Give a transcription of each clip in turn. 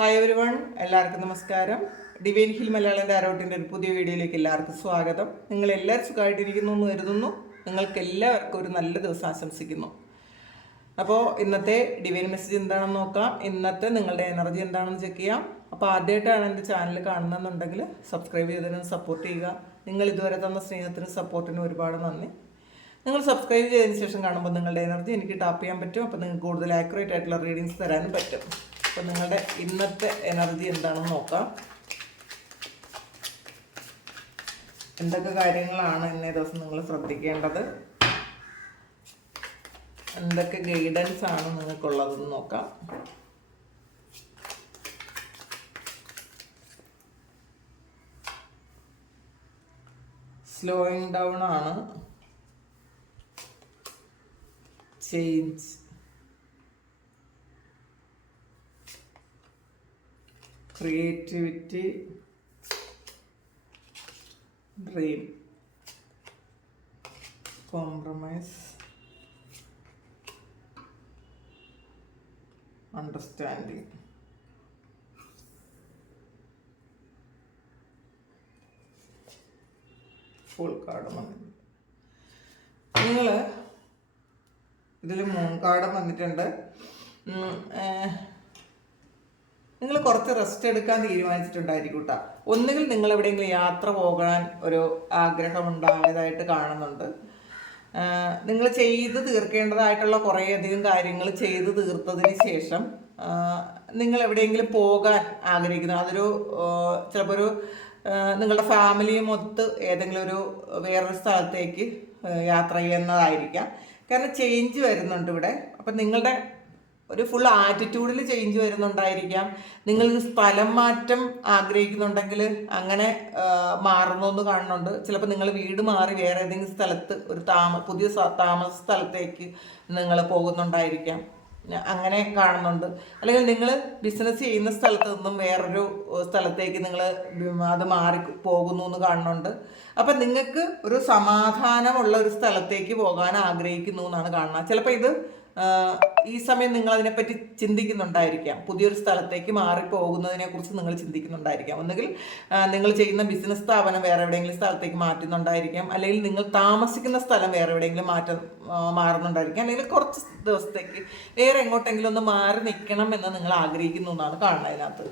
Hi every one, എല്ലാവർക്കും നമസ്കാരം. Divine hill Malayalam ടാരോട്ടിൻ്റെ ഒരു പുതിയ വീഡിയോയിലേക്ക് എല്ലാവർക്കും സ്വാഗതം. നിങ്ങളെല്ലാവരും സുഖമായിട്ടിരിക്കുന്നു എന്ന് കരുതുന്നു. നിങ്ങൾക്ക് എല്ലാവർക്കും ഒരു നല്ല ദിവസം ആശംസിക്കുന്നു. അപ്പോൾ ഇന്നത്തെ ഡിവൈൻ മെസ്സേജ് എന്താണെന്ന് നോക്കാം. ഇന്നത്തെ നിങ്ങളുടെ എനർജി എന്താണെന്ന് ചെക്ക് ചെയ്യാം. അപ്പോൾ ആദ്യമായിട്ടാണ് എൻ്റെ ചാനൽ കാണുന്നതെന്നുണ്ടെങ്കിൽ സബ്സ്ക്രൈബ് ചെയ്തതിന് സപ്പോർട്ട് ചെയ്യുക. നിങ്ങൾ ഇതുവരെ തന്ന സ്നേഹത്തിനും സപ്പോർട്ടിനും ഒരുപാട് നന്ദി. നിങ്ങൾ സബ്സ്ക്രൈബ് ചെയ്തതിന് ശേഷം കാണുമ്പോൾ നിങ്ങളുടെ എനർജി എനിക്ക് ടാപ്പ് ചെയ്യാൻ പറ്റും. അപ്പോൾ നിങ്ങൾക്ക് കൂടുതൽ ആക്യുറേറ്റ് ആയിട്ടുള്ള റീഡിങ്സ് തരാനും പറ്റും. അപ്പോൾ നിങ്ങളുടെ ഇന്നത്തെ എനർജി എന്താണെന്ന് നോക്കാം. എന്തൊക്കെ കാര്യങ്ങളാണ് ഇന്നേ ദിവസം നിങ്ങൾ ശ്രദ്ധിക്കേണ്ടത്, എന്തൊക്കെ ഗൈഡൻസ് ആണ് നിങ്ങൾക്കുള്ളതെന്ന് നോക്കാം. സ്ലോയിങ് ഡൗൺ ആണ്, change, creativity, dream, compromise, understanding. Full card വന്നിട്ടുണ്ട്. നിങ്ങൾ ഇതിൽ 3 കാർഡ് വന്നിട്ടുണ്ട്. നിങ്ങൾ കുറച്ച് റെസ്റ്റ് എടുക്കാൻ തീരുമാനിച്ചിട്ടുണ്ടായിരിക്കും കേട്ടോ. ഒന്നുകിൽ നിങ്ങൾ എവിടെയെങ്കിലും യാത്ര പോകാൻ ഒരു ആഗ്രഹം ഉണ്ടായതായിട്ട് കാണുന്നുണ്ട്. നിങ്ങൾ ചെയ്ത് തീർക്കേണ്ടതായിട്ടുള്ള കുറേയധികം കാര്യങ്ങൾ ചെയ്ത് തീർത്തതിന് ശേഷം നിങ്ങൾ എവിടെയെങ്കിലും പോകാൻ ആഗ്രഹിക്കുന്നു. അതൊരു ചിലപ്പോൾ ഒരു നിങ്ങളുടെ ഫാമിലിയുമൊത്ത് ഏതെങ്കിലും ഒരു വേറൊരു സ്ഥലത്തേക്ക് യാത്ര ചെയ്യുന്നതായിരിക്കാം. കാരണം ചേഞ്ച് വരുന്നുണ്ട് ഇവിടെ. അപ്പം നിങ്ങളുടെ ഒരു ഫുൾ ആറ്റിറ്റ്യൂഡിൽ ചേഞ്ച് വരുന്നുണ്ടായിരിക്കാം. നിങ്ങൾ സ്ഥലം മാറ്റം ആഗ്രഹിക്കുന്നുണ്ടെങ്കിൽ അങ്ങനെ മാറുന്നൊന്ന് കാണുന്നുണ്ട്. ചിലപ്പോൾ നിങ്ങൾ വീട് മാറി വേറെ ഏതെങ്കിലും സ്ഥലത്ത് ഒരു പുതിയ താമസ സ്ഥലത്തേക്ക് നിങ്ങൾ പോകുന്നുണ്ടായിരിക്കാം, അങ്ങനെ കാണുന്നുണ്ട്. അല്ലെങ്കിൽ നിങ്ങൾ ബിസിനസ് ചെയ്യുന്ന സ്ഥലത്ത് നിന്നും വേറൊരു സ്ഥലത്തേക്ക് നിങ്ങൾ അത് മാറി പോകുന്നു എന്ന് കാണുന്നുണ്ട്. അപ്പം നിങ്ങൾക്ക് ഒരു സമാധാനമുള്ള ഒരു സ്ഥലത്തേക്ക് പോകാൻ ആഗ്രഹിക്കുന്നു എന്നാണ് കാണുന്നത്. ചിലപ്പോൾ ഇത് ഈ സമയം നിങ്ങൾ അതിനെപ്പറ്റി ചിന്തിക്കുന്നുണ്ടായിരിക്കാം. പുതിയൊരു സ്ഥലത്തേക്ക് മാറിപ്പോകുന്നതിനെ കുറിച്ച് നിങ്ങൾ ചിന്തിക്കുന്നുണ്ടായിരിക്കാം. ഒന്നുകിൽ നിങ്ങൾ ചെയ്യുന്ന ബിസിനസ് സ്ഥാപനം വേറെ എവിടെയെങ്കിലും സ്ഥലത്തേക്ക് മാറ്റുന്നുണ്ടായിരിക്കാം, അല്ലെങ്കിൽ നിങ്ങൾ താമസിക്കുന്ന സ്ഥലം വേറെ എവിടെയെങ്കിലും മാറുന്നുണ്ടായിരിക്കാം, അല്ലെങ്കിൽ കുറച്ച് ദിവസത്തേക്ക് വേറെ എങ്ങോട്ടെങ്കിലും ഒന്ന് മാറി നിൽക്കണം എന്ന് നിങ്ങൾ ആഗ്രഹിക്കുന്നു എന്നാണ് കാണുന്നത്. അതിനകത്ത്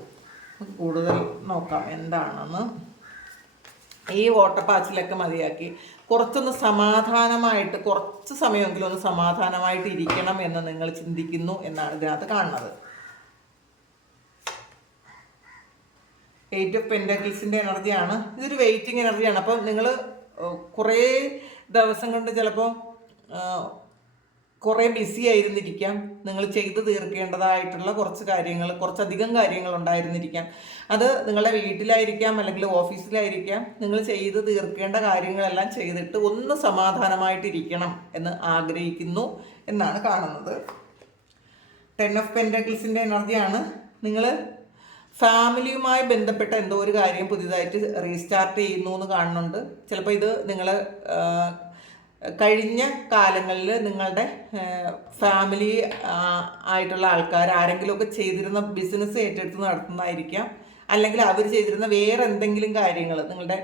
കൂടുതൽ നോക്കാം എന്താണെന്ന്. ഈ ഓട്ടപ്പാച്ചിലൊക്കെ മതിയാക്കി കുറച്ചൊന്ന് സമാധാനമായിട്ട്, കുറച്ച് സമയമെങ്കിലും ഒന്ന് സമാധാനമായിട്ട് ഇരിക്കണം എന്ന് നിങ്ങൾ ചിന്തിക്കുന്നു എന്നാണ് ഇതിനകത്ത് കാണുന്നത്. 8 ഓഫ് പെൻറ്റക്കിൾസിൻ്റെ എനർജിയാണ്. ഇതൊരു വെയിറ്റിംഗ് എനർജിയാണ്. അപ്പം നിങ്ങൾ കുറേ ദിവസം കൊണ്ട് ചിലപ്പോൾ കുറേ ബിസി ആയിരുന്നിരിക്കാം. നിങ്ങൾ ചെയ്തു തീർക്കേണ്ടതായിട്ടുള്ള കുറച്ചധികം കാര്യങ്ങൾ ഉണ്ടായിരുന്നിരിക്കാം. അത് നിങ്ങളുടെ വീട്ടിലായിരിക്കാം, അല്ലെങ്കിൽ ഓഫീസിലായിരിക്കാം. നിങ്ങൾ ചെയ്ത് തീർക്കേണ്ട കാര്യങ്ങളെല്ലാം ചെയ്തിട്ട് ഒന്ന് സമാധാനമായിട്ടിരിക്കണം എന്ന് ആഗ്രഹിക്കുന്നു എന്നാണ് കാണുന്നത്. 10 ഓഫ് പെൻറ്റക്കിൾസിൻ്റെ എനർജിയാണ്. നിങ്ങൾ ഫാമിലിയുമായി ബന്ധപ്പെട്ട എന്തോ ഒരു കാര്യം പുതിയതായിട്ട് റീസ്റ്റാർട്ട് ചെയ്യുന്നു എന്ന് കാണുന്നുണ്ട്. ചിലപ്പോൾ ഇത് നിങ്ങൾ കഴിഞ്ഞ കാലങ്ങളിൽ നിങ്ങളുടെ ഫാമിലി ആയിട്ടുള്ള ആൾക്കാർ ആരെങ്കിലുമൊക്കെ ചെയ്തിരുന്ന ബിസിനസ് ഏറ്റെടുത്ത് നടത്തുന്നതായിരിക്കാം, അല്ലെങ്കിൽ അവർ ചെയ്തിരുന്ന വേറെ എന്തെങ്കിലും കാര്യങ്ങൾ, നിങ്ങളുടെ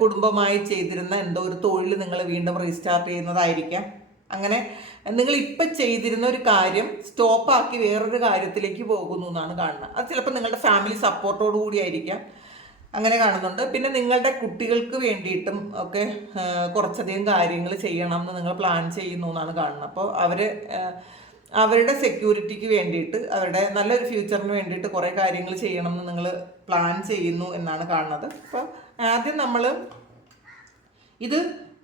കുടുംബമായി ചെയ്തിരുന്ന എന്തോ ഒരു തൊഴിൽ നിങ്ങൾ വീണ്ടും റീസ്റ്റാർട്ട് ചെയ്യുന്നതായിരിക്കാം. അങ്ങനെ നിങ്ങൾ ഇപ്പം ചെയ്തിരുന്ന ഒരു കാര്യം സ്റ്റോപ്പാക്കി വേറൊരു കാര്യത്തിലേക്ക് പോകുന്നു എന്നാണ് കാണുന്നത്. അത് ചിലപ്പോൾ നിങ്ങളുടെ ഫാമിലി സപ്പോർട്ടോടു കൂടിയായിരിക്കാം, അങ്ങനെ കാണുന്നുണ്ട്. പിന്നെ നിങ്ങളുടെ കുട്ടികൾക്ക് വേണ്ടിയിട്ടും ഒക്കെ കുറച്ചധികം കാര്യങ്ങൾ ചെയ്യണം എന്ന് നിങ്ങൾ പ്ലാൻ ചെയ്യുന്നു എന്നാണ് കാണുന്നത്. അപ്പോൾ അവരുടെ സെക്യൂരിറ്റിക്ക് വേണ്ടിയിട്ട്, അവരുടെ നല്ലൊരു ഫ്യൂച്ചറിന് വേണ്ടിയിട്ട് കുറേ കാര്യങ്ങൾ ചെയ്യണം എന്ന് നിങ്ങൾ പ്ലാൻ ചെയ്യുന്നു എന്നാണ് കാണുന്നത്. അപ്പോൾ ആദ്യം നമ്മൾ ഇത്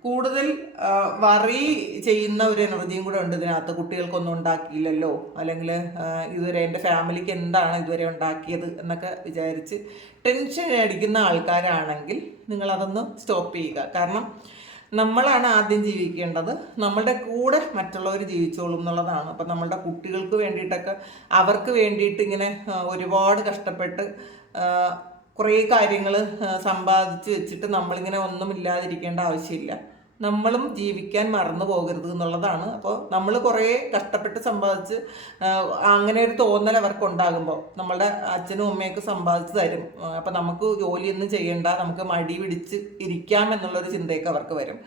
കൂടുതൽ വറി ചെയ്യുന്ന ഒരു എനർജിയും കൂടെ ഉണ്ട് ഇതിനകത്ത്. കുട്ടികൾക്കൊന്നും ഉണ്ടാക്കിയില്ലല്ലോ, അല്ലെങ്കിൽ ഇതുവരെ എൻ്റെ ഫാമിലിക്ക് എന്താണ് ഇതുവരെ ഉണ്ടാക്കിയത് എന്നൊക്കെ വിചാരിച്ച് ടെൻഷൻ അടിക്കുന്ന ആൾക്കാരാണെങ്കിൽ നിങ്ങളതൊന്ന് സ്റ്റോപ്പ് ചെയ്യുക. കാരണം നമ്മളാണ് ആദ്യം ജീവിക്കേണ്ടത്. നമ്മളുടെ കൂടെ മറ്റുള്ളവർ ജീവിച്ചോളും എന്നുള്ളതാണ്. അപ്പം നമ്മളുടെ കുട്ടികൾക്ക് വേണ്ടിയിട്ടൊക്കെ, അവർക്ക് വേണ്ടിയിട്ട് ഇങ്ങനെ ഒരുപാട് കഷ്ടപ്പെട്ട് കുറേ കാര്യങ്ങൾ സമ്പാദിച്ച് വെച്ചിട്ട് നമ്മളിങ്ങനെ ഒന്നും ഇല്ലാതിരിക്കേണ്ട ആവശ്യമില്ല. നമ്മളും ജീവിക്കാൻ മറന്നു പോകരുത് എന്നുള്ളതാണ്. അപ്പോൾ നമ്മൾ കുറേ കഷ്ടപ്പെട്ട് സമ്പാദിച്ച് അങ്ങനെ ഒരു തോന്നൽ അവർക്ക് ഉണ്ടാകുമ്പോൾ നമ്മളുടെ അച്ഛനും അമ്മയൊക്കെ സമ്പാദിച്ച് തരും, അപ്പം നമുക്ക് ജോലിയൊന്നും ചെയ്യണ്ട, നമുക്ക് മടി പിടിച്ച് ഇരിക്കാം എന്നുള്ളൊരു ചിന്തയൊക്കെ അവർക്ക് വരും.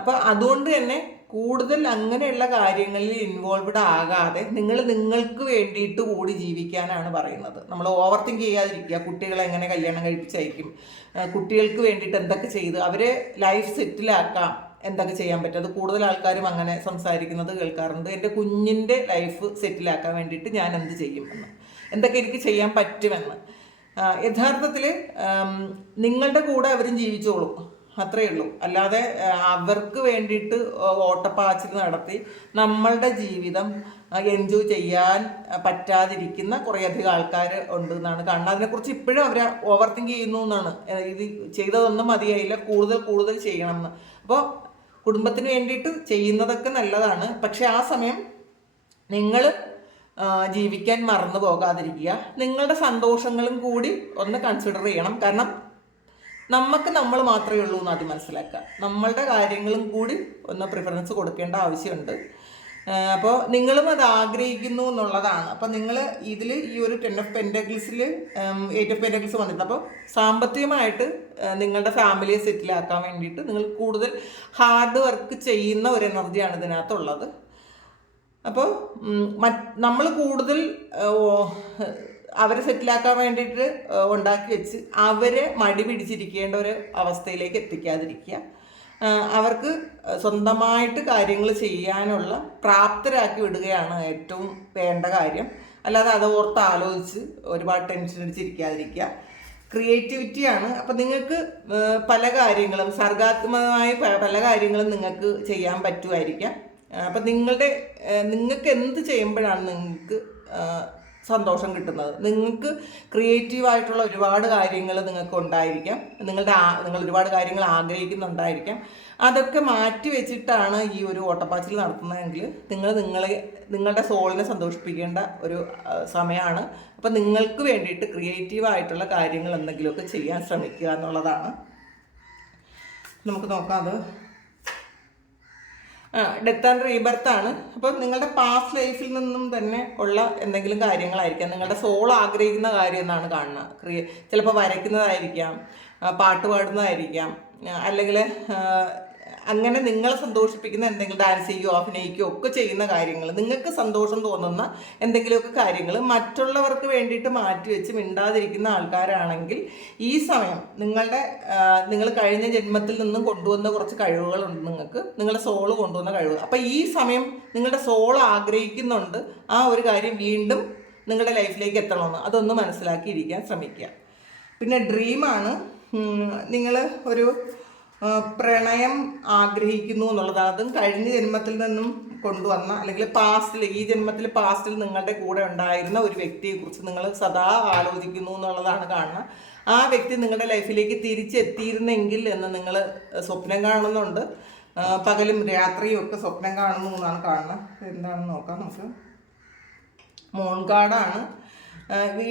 അപ്പോൾ അതുകൊണ്ട് തന്നെ കൂടുതൽ അങ്ങനെയുള്ള കാര്യങ്ങളിൽ ഇൻവോൾവ്ഡ് ആകാതെ നിങ്ങൾക്ക് വേണ്ടിയിട്ട് കൂടി ജീവിക്കാനാണ് പറയുന്നത്. നമ്മൾ ഓവർ തിങ്ക് ചെയ്യാതിരിക്കുക. കുട്ടികളെ എങ്ങനെ കല്യാണം കഴിപ്പിച്ചയക്കും, കുട്ടികൾക്ക് വേണ്ടിയിട്ട് എന്തൊക്കെ ചെയ്ത് അവരെ ലൈഫ് സെറ്റിലാക്കാം, എന്തൊക്കെ ചെയ്യാൻ പറ്റും. അത് കൂടുതൽ ആൾക്കാരും അങ്ങനെ സംസാരിക്കുന്നത് കേൾക്കാറുണ്ട്. എൻ്റെ കുഞ്ഞിൻ്റെ ലൈഫ് സെറ്റിലാക്കാൻ വേണ്ടിയിട്ട് ഞാൻ എന്ത് ചെയ്യുമെന്ന്, എന്തൊക്കെ എനിക്ക് ചെയ്യാൻ പറ്റുമെന്ന്. യഥാർത്ഥത്തിൽ നിങ്ങളുടെ കൂടെ അവരും ജീവിച്ചോളും, അത്രയേ ഉള്ളൂ. അല്ലാതെ അവർക്ക് വേണ്ടിയിട്ട് ഓട്ടപ്പാച്ചിൽ നടത്തി നമ്മളുടെ ജീവിതം എൻജോയ് ചെയ്യാൻ പറ്റാതിരിക്കുന്ന കുറേയധികം ആൾക്കാർ ഉണ്ട് എന്നാണ് കാണുന്നത്. അതിനെക്കുറിച്ച് ഇപ്പോഴും അവർ ഓവർ തിങ്ക് ചെയ്യുന്നു എന്നാണ്. ഇത് ചെയ്തതൊന്നും മതിയായില്ല, കൂടുതൽ ചെയ്യണമെന്ന്. അപ്പോൾ കുടുംബത്തിന് വേണ്ടിയിട്ട് ചെയ്യുന്നതൊക്കെ നല്ലതാണ്, പക്ഷെ ആ സമയം നിങ്ങൾ ജീവിക്കാൻ മറന്നു പോകാതിരിക്കുക. നിങ്ങളുടെ സന്തോഷങ്ങളും കൂടി ഒന്ന് കൺസിഡർ ചെയ്യണം. കാരണം നമ്മൾ മാത്രമേ ഉള്ളൂ എന്ന് ആദ്യം മനസ്സിലാക്കുക. നമ്മളുടെ കാര്യങ്ങളും കൂടി ഒന്ന് പ്രിഫറൻസ് കൊടുക്കേണ്ട ആവശ്യമുണ്ട്. അപ്പോൾ നിങ്ങളും അത് ആഗ്രഹിക്കുന്നു എന്നുള്ളതാണ്. അപ്പോൾ നിങ്ങൾ ഇതിൽ ഈ ഒരു 10 ഓഫ് പെൻറ്റക്കിൾസിൽ 8 ഓഫ് പെൻറ്റക്കിൾസ് വന്നിട്ടുണ്ട്. അപ്പോൾ സാമ്പത്തികമായിട്ട് നിങ്ങളുടെ ഫാമിലിയെ സെറ്റിലാക്കാൻ വേണ്ടിയിട്ട് നിങ്ങൾ കൂടുതൽ ഹാർഡ് വർക്ക് ചെയ്യുന്ന ഒരു എനർജിയാണ് ഇതിനകത്തുള്ളത്. അപ്പോൾ നമ്മൾ കൂടുതൽ അവരെ സെറ്റിലാക്കാൻ വേണ്ടിയിട്ട് ഉണ്ടാക്കി വെച്ച് അവരെ മടി പിടിച്ചിരിക്കേണ്ട ഒരു അവസ്ഥയിലേക്ക് എത്തിക്കാതിരിക്കുക. അവർക്ക് സ്വന്തമായിട്ട് കാര്യങ്ങൾ ചെയ്യാനുള്ള പ്രാപ്തരാക്കി വിടുകയാണ് ഏറ്റവും വേണ്ട കാര്യം. അല്ലാതെ അത് ഓർത്ത് ആലോചിച്ച് ഒരുപാട് ടെൻഷൻ അടിച്ചിരിക്കാതിരിക്കുക. ക്രിയേറ്റിവിറ്റിയാണ്. അപ്പം നിങ്ങൾക്ക് പല കാര്യങ്ങളും സർഗാത്മകമായ പല കാര്യങ്ങളും നിങ്ങൾക്ക് ചെയ്യാൻ പറ്റുമായിരിക്കാം. അപ്പം നിങ്ങൾക്ക് എന്ത് ചെയ്യുമ്പോഴാണ് നിങ്ങൾക്ക് സന്തോഷം കിട്ടുന്നത്, നിങ്ങൾക്ക് ക്രിയേറ്റീവായിട്ടുള്ള ഒരുപാട് കാര്യങ്ങൾ നിങ്ങൾക്ക് ഉണ്ടായിരിക്കാം, നിങ്ങൾ ഒരുപാട് കാര്യങ്ങൾ ആഗ്രഹിക്കുന്നുണ്ടായിരിക്കാം. അതൊക്കെ മാറ്റി വെച്ചിട്ടാണ് ഈ ഒരു ഓട്ടപ്പാച്ചിൽ നടത്തുന്നതെങ്കിൽ നിങ്ങളുടെ സോളിനെ സന്തോഷിപ്പിക്കേണ്ട ഒരു സമയമാണ്. അപ്പം നിങ്ങൾക്ക് വേണ്ടിയിട്ട് ക്രിയേറ്റീവായിട്ടുള്ള കാര്യങ്ങൾ എന്തെങ്കിലുമൊക്കെ ചെയ്യാൻ ശ്രമിക്കുക എന്നുള്ളതാണ്. നമുക്ക് നോക്കാം. അത് ഡെത്ത് ആൻഡ് റീബർത്ത് ആണ്. അപ്പോൾ നിങ്ങളുടെ പാസ്റ്റ് ലൈഫിൽ നിന്നും തന്നെ ഉള്ള എന്തെങ്കിലും കാര്യങ്ങളായിരിക്കാം. നിങ്ങളുടെ സോൾ ആഗ്രഹിക്കുന്ന കാര്യം എന്നാണ് കാണുന്നത്. ചിലപ്പോൾ വരയ്ക്കുന്നതായിരിക്കാം, പാട്ട് പാടുന്നതായിരിക്കാം, അല്ലെങ്കിൽ അങ്ങനെ നിങ്ങളെ സന്തോഷിപ്പിക്കുന്ന എന്തെങ്കിലും ഡാൻസ് ചെയ്യുകയോ അഭിനയിക്കുകയോ ഒക്കെ ചെയ്യുന്ന കാര്യങ്ങൾ, നിങ്ങൾക്ക് സന്തോഷം തോന്നുന്ന എന്തെങ്കിലുമൊക്കെ കാര്യങ്ങൾ മറ്റുള്ളവർക്ക് വേണ്ടിയിട്ട് മാറ്റിവെച്ച് മിണ്ടാതിരിക്കുന്ന ആൾക്കാരാണെങ്കിൽ ഈ സമയം നിങ്ങൾ കഴിഞ്ഞ ജന്മത്തിൽ നിന്നും കൊണ്ടുവന്ന കുറച്ച് കഴിവുകളുണ്ട് നിങ്ങളുടെ സോള് കൊണ്ടുവന്ന കഴിവുകൾ. അപ്പം ഈ സമയം നിങ്ങളുടെ സോൾ ആഗ്രഹിക്കുന്നുണ്ട് ആ ഒരു കാര്യം വീണ്ടും നിങ്ങളുടെ ലൈഫിലേക്ക് എത്തണമെന്ന്. അതൊന്ന് മനസ്സിലാക്കിയിരിക്കാൻ ശ്രമിക്കുക. പിന്നെ ഡ്രീമാണ്. നിങ്ങൾ ഒരു പ്രണയം ആഗ്രഹിക്കുന്നു എന്നുള്ളതാണ്. അതും കഴിഞ്ഞ ജന്മത്തിൽ നിന്നും കൊണ്ടുവന്ന അല്ലെങ്കിൽ ഈ പാസ്റ്റിൽ നിങ്ങളുടെ കൂടെ ഉണ്ടായിരുന്ന ഒരു വ്യക്തിയെക്കുറിച്ച് നിങ്ങൾ സദാ ആലോചിക്കുന്നു എന്നുള്ളതാണ് കാണുന്നത്. ആ വ്യക്തി നിങ്ങളുടെ ലൈഫിലേക്ക് തിരിച്ചെത്തിയിരുന്നെങ്കിൽ എന്ന് നിങ്ങൾ സ്വപ്നം കാണുന്നുണ്ട്. പകലും രാത്രിയും ഒക്കെ സ്വപ്നം കാണുന്നു എന്നാണ് കാണുന്നത്. എന്താണെന്ന് നോക്കാം നമുക്ക്. മൂൺ കാർഡാണ്.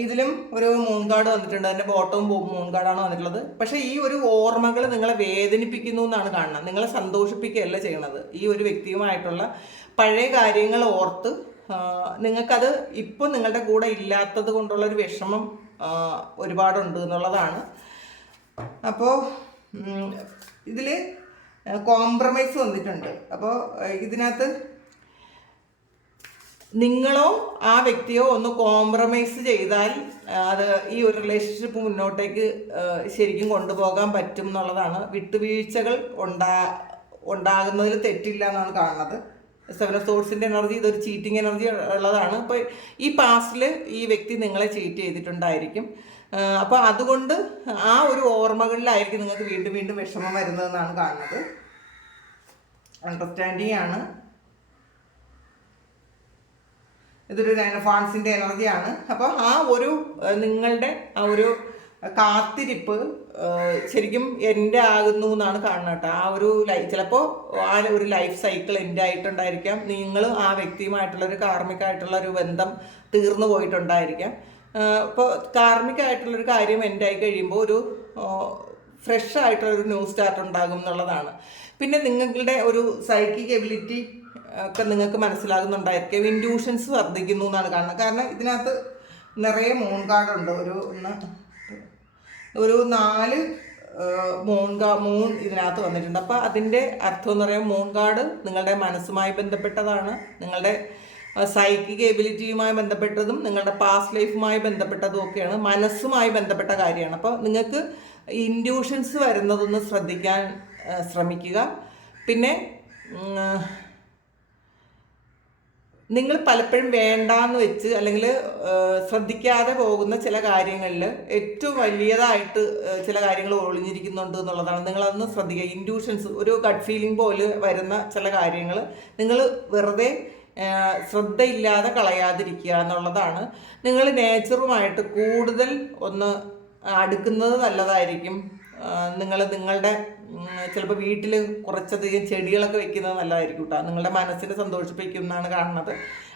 ഇതിലും ഒരു മൂൺ കാർഡ് വന്നിട്ടുണ്ട്. അതിൻ്റെ ബോട്ടവും മൂൺ കാർഡാണ് വന്നിട്ടുള്ളത്. പക്ഷേ ഈ ഒരു ഓർമ്മകൾ നിങ്ങളെ വേദനിപ്പിക്കുന്നു എന്നാണ് കാണുന്നത്, നിങ്ങളെ സന്തോഷിപ്പിക്കുകയല്ല ചെയ്യണത്. ഈ ഒരു വ്യക്തിയുമായിട്ടുള്ള പഴയ കാര്യങ്ങൾ ഓർത്ത് നിങ്ങൾക്കത് ഇപ്പോൾ നിങ്ങളുടെ കൂടെ ഇല്ലാത്തത് കൊണ്ടുള്ളൊരു വിഷമം ഒരുപാടുണ്ട് എന്നുള്ളതാണ്. അപ്പോൾ ഇതിൽ കോംപ്രമൈസ് വന്നിട്ടുണ്ട്. അപ്പോൾ ഇതിനകത്ത് നിങ്ങളോ ആ വ്യക്തിയോ ഒന്ന് കോംപ്രമൈസ് ചെയ്താൽ അത് ഈ ഒരു റിലേഷൻഷിപ്പ് മുന്നോട്ടേക്ക് ശരിക്കും കൊണ്ടുപോകാൻ പറ്റും എന്നുള്ളതാണ്. വിട്ടുവീഴ്ചകൾ ഉണ്ടാകുന്നതിൽ തെറ്റില്ല എന്നാണ് കാണുന്നത്. 7 ഓഫ് സോഴ്സിൻ്റെ എനർജി ഇതൊരു ചീറ്റിംഗ് എനർജി ഉള്ളതാണ്. അപ്പോൾ ഈ പാസ്റ്റിൽ ഈ വ്യക്തി നിങ്ങളെ ചീറ്റ് ചെയ്തിട്ടുണ്ടായിരിക്കും. അപ്പോൾ അതുകൊണ്ട് ആ ഒരു ഓർമ്മകളിലായിരിക്കും നിങ്ങൾക്ക് വീണ്ടും വീണ്ടും വിഷമം വരുന്നതെന്നാണ് കാണുന്നത്. അണ്ടർസ്റ്റാൻഡിങ് ആണ്. ഇതൊരു 9 ഓഫ് വാൻസിൻ്റെ എനർജിയാണ്. അപ്പോൾ ആ ഒരു നിങ്ങളുടെ ആ ഒരു കാത്തിരിപ്പ് ശരിക്കും എൻ്റെ ആകുന്നു എന്നാണ് കാണുന്നത് കേട്ടോ. ആ ഒരു ചിലപ്പോൾ ആ ഒരു ലൈഫ് സൈക്കിൾ എൻ്റെ ആയിട്ടുണ്ടായിരിക്കാം. നിങ്ങളും ആ വ്യക്തിയുമായിട്ടുള്ളൊരു കാർമികമായിട്ടുള്ള ഒരു ബന്ധം തീർന്നു പോയിട്ടുണ്ടായിരിക്കാം. ഇപ്പോൾ കാർമികമായിട്ടുള്ളൊരു കാര്യം എൻ്റെ ആയി കഴിയുമ്പോൾ ഒരു ഫ്രഷ് ആയിട്ടുള്ളൊരു ന്യൂ സ്റ്റാർട്ട് ഉണ്ടാകും എന്നുള്ളതാണ്. പിന്നെ നിങ്ങളുടെ ഒരു സൈക്കിക് എബിലിറ്റി ഒക്കെ നിങ്ങൾക്ക് മനസ്സിലാകുന്നുണ്ടായിരിക്കും. ഇൻഡ്യൂഷൻസ് വർദ്ധിക്കുന്നു എന്നാണ് കാണുന്നത്. കാരണം ഇതിനകത്ത് നിറയെ മൂൺ കാർഡുണ്ട്. ഒരു 4 മൂൺ ഇതിനകത്ത് വന്നിട്ടുണ്ട്. അപ്പോൾ അതിൻ്റെ അർത്ഥം എന്ന് പറയുമ്പോൾ മൂൺ കാർഡ് നിങ്ങളുടെ മനസ്സുമായി ബന്ധപ്പെട്ടതാണ്, നിങ്ങളുടെ സൈക്കിക് എബിലിറ്റിയുമായി ബന്ധപ്പെട്ടതും നിങ്ങളുടെ പാസ്റ്റ് ലൈഫുമായി ബന്ധപ്പെട്ടതും ഒക്കെയാണ്, മനസ്സുമായി ബന്ധപ്പെട്ട കാര്യമാണ്. അപ്പോൾ നിങ്ങൾക്ക് ഇൻഡ്യൂഷൻസ് വരുന്നതൊന്ന് ശ്രദ്ധിക്കാൻ ശ്രമിക്കുക. പിന്നെ നിങ്ങൾ പലപ്പോഴും വേണ്ടാന്ന് വെച്ച് അല്ലെങ്കിൽ ശ്രദ്ധിക്കാതെ പോകുന്ന ചില കാര്യങ്ങളിൽ ഏറ്റവും വലിയതായിട്ട് ചില കാര്യങ്ങൾ ഒളിഞ്ഞിരിക്കുന്നുണ്ട് എന്നുള്ളതാണ്. നിങ്ങളതൊന്ന് ശ്രദ്ധിക്കുക. ഇൻഡ്യൂഷൻസ്, ഒരു ഗട്ട് ഫീലിംഗ് പോലെ വരുന്ന ചില കാര്യങ്ങൾ നിങ്ങൾ വെറുതെ ശ്രദ്ധയില്ലാതെ കളയാതിരിക്കുക എന്നുള്ളതാണ്. നിങ്ങൾ നേച്ചറുമായിട്ട് കൂടുതൽ ഒന്ന് അടുക്കുന്നത് നല്ലതായിരിക്കും. നിങ്ങളുടെ ചിലപ്പോൾ വീട്ടിൽ കുറച്ചധികം ചെടികളൊക്കെ വെക്കുന്നത് നല്ലതായിരിക്കും കേട്ടോ. നിങ്ങളുടെ മനസ്സിനെ സന്തോഷിപ്പിക്കുന്നതാണ് കാണുന്നത്.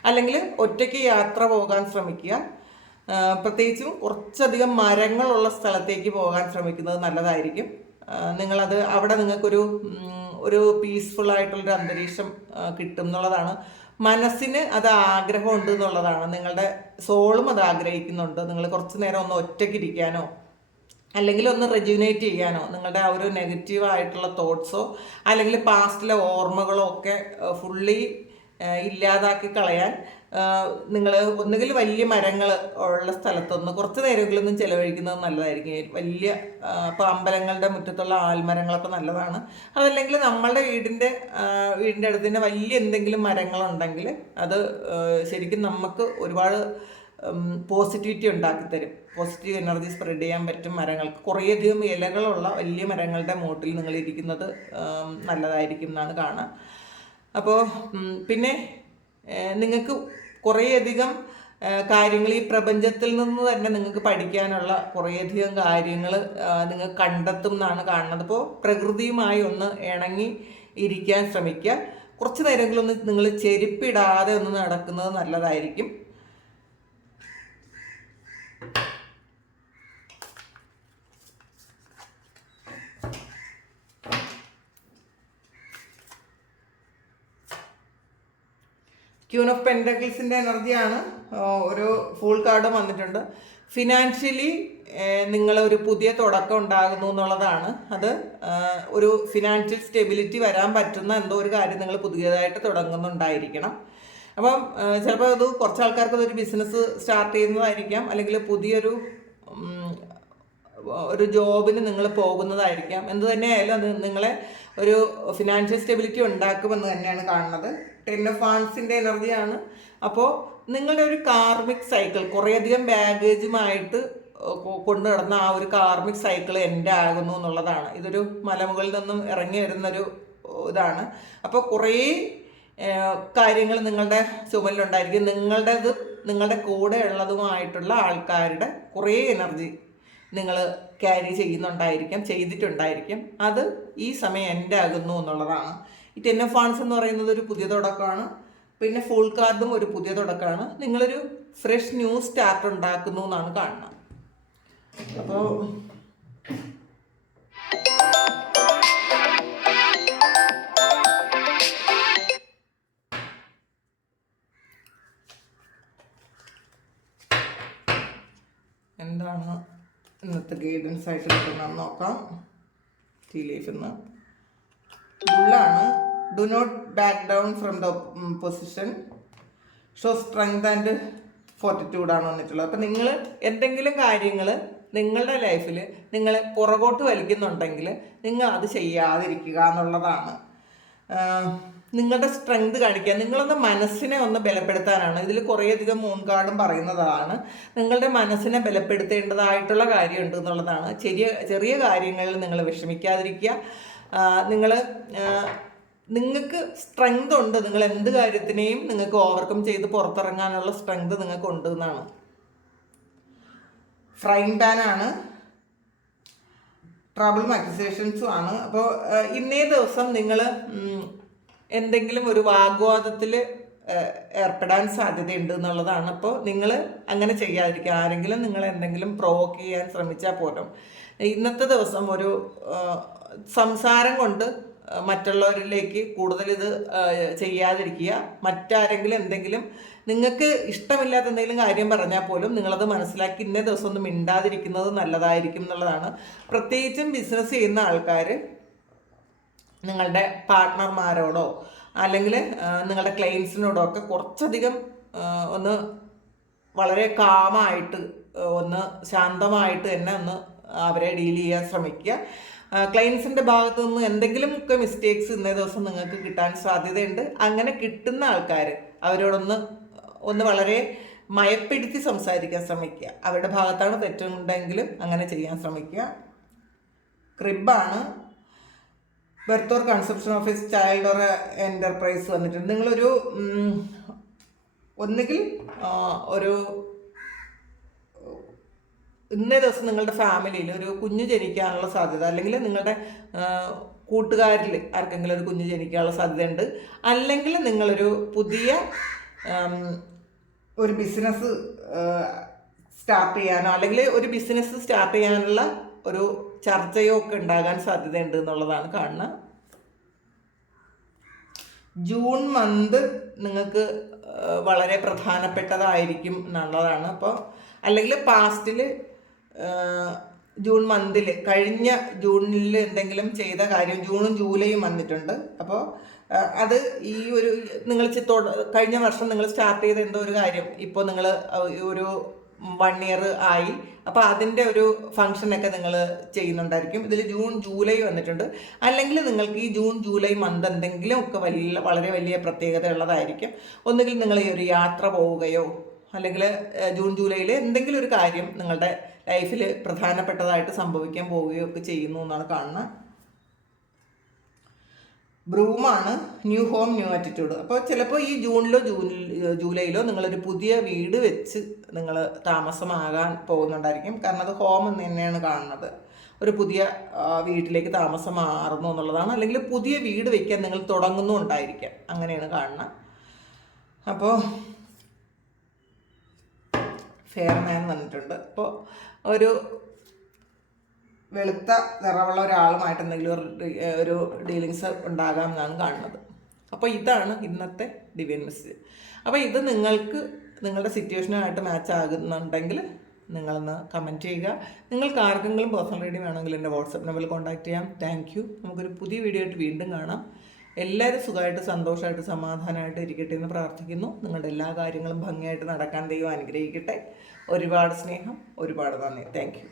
അല്ലെങ്കിൽ ഒറ്റയ്ക്ക് യാത്ര പോകാൻ ശ്രമിക്കുക. പ്രത്യേകിച്ചും കുറച്ചധികം മരങ്ങളുള്ള സ്ഥലത്തേക്ക് പോകാൻ ശ്രമിക്കുന്നത് നല്ലതായിരിക്കും. നിങ്ങളത് അവിടെ നിങ്ങൾക്കൊരു പീസ്ഫുള്ളായിട്ടുള്ളൊരു അന്തരീക്ഷം കിട്ടും എന്നുള്ളതാണ്. മനസ്സിന് അത് ആഗ്രഹമുണ്ട് എന്നുള്ളതാണ്. നിങ്ങളുടെ സോളും അത് ആഗ്രഹിക്കുന്നുണ്ട്. നിങ്ങൾ കുറച്ച് നേരം ഒന്ന് ഒറ്റയ്ക്കിരിക്കാനോ അല്ലെങ്കിൽ ഒന്ന് റെജുവിനേറ്റ് ചെയ്യാനോ, നിങ്ങളുടെ ആ ഒരു നെഗറ്റീവായിട്ടുള്ള തോട്ട്സോ അല്ലെങ്കിൽ പാസ്റ്റിലെ ഓർമ്മകളോ ഒക്കെ ഫുള്ളി ഇല്ലാതാക്കി കളയാൻ നിങ്ങൾ ഒന്നുകിൽ വലിയ മരങ്ങൾ ഉള്ള സ്ഥലത്തൊന്ന് കുറച്ച് നേരങ്ങളൊന്നും ചിലവഴിക്കുന്നത് നല്ലതായിരിക്കും. വലിയ ഇപ്പോൾ അമ്പലങ്ങളുടെ മുറ്റത്തുള്ള ആൽമരങ്ങളൊക്കെ നല്ലതാണ്. അതല്ലെങ്കിൽ നമ്മളുടെ വീടിൻ്റെ അടുത്ത് തന്നെ വലിയ എന്തെങ്കിലും മരങ്ങളുണ്ടെങ്കിൽ അത് ശരിക്കും നമുക്ക് ഒരുപാട് പോസിറ്റിവിറ്റി ഉണ്ടാക്കിത്തരും. പോസിറ്റീവ് എനർജി സ്പ്രെഡ് ചെയ്യാൻ പറ്റും മരങ്ങൾക്ക്. കുറേയധികം ഇലകളുള്ള വലിയ മരങ്ങളുടെ മൂട്ടിൽ നിങ്ങൾ ഇരിക്കുന്നത് നല്ലതായിരിക്കും എന്നാണ് കാണുക. അപ്പോൾ പിന്നെ നിങ്ങൾക്ക് കുറേയധികം കാര്യങ്ങൾ ഈ പ്രപഞ്ചത്തിൽ നിന്ന് തന്നെ നിങ്ങൾക്ക് പഠിക്കാനുള്ള കുറേയധികം കാര്യങ്ങൾ നിങ്ങൾ കണ്ടെത്തും എന്നാണ് കാണുന്നത്. അപ്പോൾ പ്രകൃതിയുമായി ഒന്ന് ഇണങ്ങി ഇരിക്കാൻ ശ്രമിക്കുക. കുറച്ച് നേരങ്ങളൊന്ന് നിങ്ങൾ ചെരുപ്പിടാതെ ഒന്ന് നടക്കുന്നത് നല്ലതായിരിക്കും. ക്യൂൻ ഓഫ് പെൻറ്റക്കിൾസിൻ്റെ എനർജിയാണ്. ഒരു ഫുൾ കാർഡും വന്നിട്ടുണ്ട്. ഫിനാൻഷ്യലി നിങ്ങളൊരു പുതിയ തുടക്കം ഉണ്ടാകുന്നു എന്നുള്ളതാണ്. അത് ഒരു ഫിനാൻഷ്യൽ സ്റ്റെബിലിറ്റി വരാൻ പറ്റുന്ന എന്തോ ഒരു കാര്യം നിങ്ങൾ പുതിയതായിട്ട് തുടങ്ങുന്നുണ്ടായിരിക്കണം. അപ്പം ചിലപ്പോൾ അത് കുറച്ച് ആൾക്കാർക്ക് അതൊരു ബിസിനസ് സ്റ്റാർട്ട് ചെയ്യുന്നതായിരിക്കാം, അല്ലെങ്കിൽ പുതിയൊരു ജോബിന് നിങ്ങൾ പോകുന്നതായിരിക്കാം. എന്ത് തന്നെയായാലും അത് നിങ്ങളെ ഒരു ഫിനാൻഷ്യൽ സ്റ്റെബിലിറ്റി ഉണ്ടാക്കുമെന്ന് തന്നെയാണ് കാണുന്നത്. 10 ഓഫ് വാൻസിൻ്റെ എനർജിയാണ്. അപ്പോൾ നിങ്ങളുടെ ഒരു കാർമിക് സൈക്കിൾ, കുറേയധികം ബാഗേജുമായിട്ട് കൊണ്ടു നടന്ന ആ ഒരു കാർമിക് സൈക്കിൾ എൻഡ് ആകുന്നു എന്നുള്ളതാണ്. ഇതൊരു മലമുകളിൽ നിന്നും ഇറങ്ങി വരുന്നൊരു ഇതാണ്. അപ്പോൾ കുറേ കാര്യങ്ങൾ നിങ്ങളുടെ ചുമലിലുണ്ടായിരിക്കും. നിങ്ങളുടെ കൂടെ ഉള്ളതുമായിട്ടുള്ള ആൾക്കാരുടെ കുറേ എനർജി നിങ്ങൾ ക്യാരി ചെയ്തിട്ടുണ്ടായിരിക്കും. അത് ഈ സമയം എൻഡ് ആകുന്നു എന്നുള്ളതാണ്. ഈ 10 ഓഫ് വാൻസ് എന്ന് പറയുന്നത് ഒരു പുതിയ തുടക്കമാണ്. പിന്നെ ഫുൾ കാർഡും ഒരു പുതിയ തുടക്കമാണ്. നിങ്ങളൊരു ഫ്രഷ് ന്യൂ സ്റ്റാർട്ട് ഉണ്ടാക്കുന്നു എന്നാണ് കാണുന്നത്. അപ്പോൾ എന്താണ് ഇന്നത്തെ ഗൈഡൻസ് ആയിട്ട് കിട്ടുന്നതെന്ന് നോക്കാം. ടീ ലീഫിൽ നിന്ന് ബുള്ളാണ്. Do not back down from the position, show strength and ഫോർട്ടിറ്റ്യൂഡാണ് വന്നിട്ടുള്ളത്. അപ്പം നിങ്ങൾ എന്തെങ്കിലും കാര്യങ്ങൾ നിങ്ങളുടെ ലൈഫിൽ നിങ്ങൾ പുറകോട്ട് വലിക്കുന്നുണ്ടെങ്കിൽ നിങ്ങൾ അത് ചെയ്യാതിരിക്കുക എന്നുള്ളതാണ്. നിങ്ങളുടെ സ്ട്രെങ്ത് കാണിക്കുക. നിങ്ങളൊന്ന് മനസ്സിനെ ഒന്ന് ബലപ്പെടുത്താനാണ്. ഇതിൽ കുറേയധികം മൂൺ കാർഡും പറയുന്നതാണ്. നിങ്ങളുടെ മനസ്സിനെ ബലപ്പെടുത്തേണ്ടതായിട്ടുള്ള കാര്യമുണ്ട് എന്നുള്ളതാണ്. ചെറിയ കാര്യങ്ങളിൽ നിങ്ങൾ വിഷമിക്കാതിരിക്കുക. നിങ്ങൾക്ക് സ്ട്രെങ്ത് ഉണ്ട്. നിങ്ങൾ എന്ത് കാര്യത്തിനെയും നിങ്ങൾക്ക് ഓവർകം ചെയ്ത് പുറത്തിറങ്ങാനുള്ള സ്ട്രെങ്ത് നിങ്ങൾക്ക് ഉണ്ട് എന്നാണ്. ഫ്രൈങ് പാനാണ്. ട്രബിളും അക്യുസേഷൻസും ആണ്. അപ്പോൾ ഇന്നേ ദിവസം നിങ്ങൾ എന്തെങ്കിലും ഒരു വാഗ്വാദത്തിൽ ഏർപ്പെടാൻ സാധ്യതയുണ്ട് എന്നുള്ളതാണ്. അപ്പോൾ നിങ്ങൾ അങ്ങനെ ചെയ്യാതിരിക്കുക. ആരെങ്കിലും നിങ്ങൾ എന്തെങ്കിലും പ്രൊവോക്ക് ചെയ്യാൻ ശ്രമിച്ചാൽ പോലും ഇന്നത്തെ ദിവസം ഒരു സംസാരം കൊണ്ട് മറ്റുള്ളവരിലേക്ക് കൂടുതൽ ഇത് ചെയ്യാതിരിക്കുക. മറ്റാരെങ്കിലും എന്തെങ്കിലും നിങ്ങൾക്ക് ഇഷ്ടമില്ലാത്ത എന്തെങ്കിലും കാര്യം പറഞ്ഞാൽ പോലും നിങ്ങളത് മനസ്സിലാക്കി ഇന്നേ ദിവസം ഒന്നും മിണ്ടാതിരിക്കുന്നത് നല്ലതായിരിക്കും എന്നുള്ളതാണ്. പ്രത്യേകിച്ചും ബിസിനസ് ചെയ്യുന്ന ആൾക്കാർ നിങ്ങളുടെ പാർട്ട്ണർമാരോടോ അല്ലെങ്കിൽ നിങ്ങളുടെ ക്ലയൻസിനോടോ ഒക്കെ കുറച്ചധികം ഒന്ന് വളരെ കാമായിട്ട് ഒന്ന് ശാന്തമായിട്ട് തന്നെ ഒന്ന് അവരെ ഡീൽ ചെയ്യാൻ ശ്രമിക്കുക. ക്ലയൻസിൻ്റെ ഭാഗത്തു നിന്ന് എന്തെങ്കിലുമൊക്കെ മിസ്റ്റേക്സ് ഇന്നേ ദിവസം നിങ്ങൾക്ക് കിട്ടാൻ സാധ്യതയുണ്ട്. അങ്ങനെ കിട്ടുന്ന ആൾക്കാർ അവരോടൊന്ന് വളരെ മയപ്പെടുത്തി സംസാരിക്കാൻ ശ്രമിക്കുക. അവരുടെ ഭാഗത്താണ് തെറ്റുണ്ടെങ്കിലും അങ്ങനെ ചെയ്യാൻ ശ്രമിക്കുക. ക്രിബാണ്. Birth or conception of a child or enterprise വന്നിട്ടുണ്ട്. നിങ്ങളൊരു ഒന്നുകിൽ ഒരു ഇന്നേ ദിവസം നിങ്ങളുടെ ഫാമിലിയിൽ ഒരു കുഞ്ഞ് ജനിക്കാനുള്ള സാധ്യത, അല്ലെങ്കിൽ നിങ്ങളുടെ കൂട്ടുകാരിൽ ആർക്കെങ്കിലും ഒരു കുഞ്ഞ് ജനിക്കാനുള്ള സാധ്യതയുണ്ട്. അല്ലെങ്കിൽ നിങ്ങളൊരു പുതിയ ഒരു ബിസിനസ് സ്റ്റാർട്ട് ചെയ്യാനോ അല്ലെങ്കിൽ ഒരു ബിസിനസ് സ്റ്റാർട്ട് ചെയ്യാനുള്ള ഒരു ചർച്ചയോ ഒക്കെ ഉണ്ടാകാൻ സാധ്യതയുണ്ട് എന്നുള്ളതാണ് കാണുന്നത്. ജൂൺ മന്ത് നിങ്ങൾക്ക് വളരെ പ്രധാനപ്പെട്ടതായിരിക്കും എന്നുള്ളതാണ്. അപ്പോൾ അല്ലെങ്കിൽ പാസ്റ്റിൽ ജൂൺ മന്തിൽ കഴിഞ്ഞ ജൂണിൽ എന്തെങ്കിലും ചെയ്ത കാര്യം ജൂണും ജൂലൈയും വന്നിട്ടുണ്ട്. അപ്പോൾ അത് ഈ ഒരു നിങ്ങൾ കഴിഞ്ഞ വർഷം നിങ്ങൾ സ്റ്റാർട്ട് ചെയ്ത എന്തോ ഒരു കാര്യം ഇപ്പോൾ നിങ്ങൾ ഒരു 1 year ആയി. അപ്പോൾ അതിൻ്റെ ഒരു ഫങ്ഷനൊക്കെ നിങ്ങൾ ചെയ്യുന്നുണ്ടായിരിക്കും. ഇതിൽ ജൂൺ ജൂലൈ വന്നിട്ടുണ്ട്. അല്ലെങ്കിൽ നിങ്ങൾക്ക് ഈ ജൂൺ ജൂലൈ മന്ത് എന്തെങ്കിലും ഒക്കെ വളരെ വലിയ പ്രത്യേകത ഉള്ളതായിരിക്കും. ഒന്നുകിൽ നിങ്ങൾ ഈ ഒരു യാത്ര പോവുകയോ അല്ലെങ്കിൽ ജൂൺ ജൂലൈയിൽ എന്തെങ്കിലും ഒരു കാര്യം നിങ്ങളുടെ ലൈഫിൽ പ്രധാനപ്പെട്ടതായിട്ട് സംഭവിക്കാൻ പോവുകയോ ഒക്കെ ചെയ്യുന്നു എന്നാണ് കാണുന്നത്. ബ്രൂമാണ്. New home new attitude. അപ്പോൾ ചിലപ്പോൾ ഈ ജൂണിലോ ജൂലൈയിലോ നിങ്ങളൊരു പുതിയ വീട് വെച്ച് നിങ്ങൾ താമസമാകാൻ പോകുന്നുണ്ടായിരിക്കും. കാരണം അത് ഹോം എന്ന് തന്നെയാണ് കാണുന്നത്. ഒരു പുതിയ വീട്ടിലേക്ക് താമസം മാറുന്നു എന്നുള്ളതാണ്. അല്ലെങ്കിൽ പുതിയ വീട് വയ്ക്കാൻ നിങ്ങൾ തുടങ്ങുന്നുണ്ടായിരിക്കാം, അങ്ങനെയാണ് കാണുന്നത്. അപ്പോൾ ഫെയർ മാൻ വന്നിട്ടുണ്ട്. അപ്പോൾ ഒരു വെളുത്ത നിറമുള്ള ഒരാളുമായിട്ട് എന്തെങ്കിലും ഒരു ഡീലിങ്സ് ഉണ്ടാകാം എന്നാണ് കാണുന്നത്. അപ്പോൾ ഇതാണ് ഇന്നത്തെ ഡിവൈൻ മെസ്സേജ്. അപ്പോൾ ഇത് നിങ്ങൾക്ക് നിങ്ങളുടെ സിറ്റുവേഷനുമായിട്ട് മാച്ച് ആകുന്നുണ്ടെങ്കിൽ നിങ്ങളൊന്ന് കമൻറ്റ് ചെയ്യുക. നിങ്ങൾക്ക് ആർക്കെങ്കിലും പേഴ്സണൽ റീഡിംഗ് വേണമെങ്കിൽ എൻ്റെ വാട്സപ്പ് നമ്പറിൽ കോൺടാക്റ്റ് ചെയ്യാം. Thank you. നമുക്കൊരു പുതിയ വീഡിയോ ആയിട്ട് വീണ്ടും കാണാം. എല്ലാവരും സുഖമായിട്ട് സന്തോഷമായിട്ട് സമാധാനമായിട്ട് ഇരിക്കട്ടെ എന്ന് പ്രാർത്ഥിക്കുന്നു. നിങ്ങളുടെ എല്ലാ കാര്യങ്ങളും ഭംഗിയായിട്ട് നടക്കാൻ ദൈവം അനുഗ്രഹിക്കട്ടെ. ഒരുപാട് സ്നേഹം, ഒരുപാട് നന്ദി. Thank you.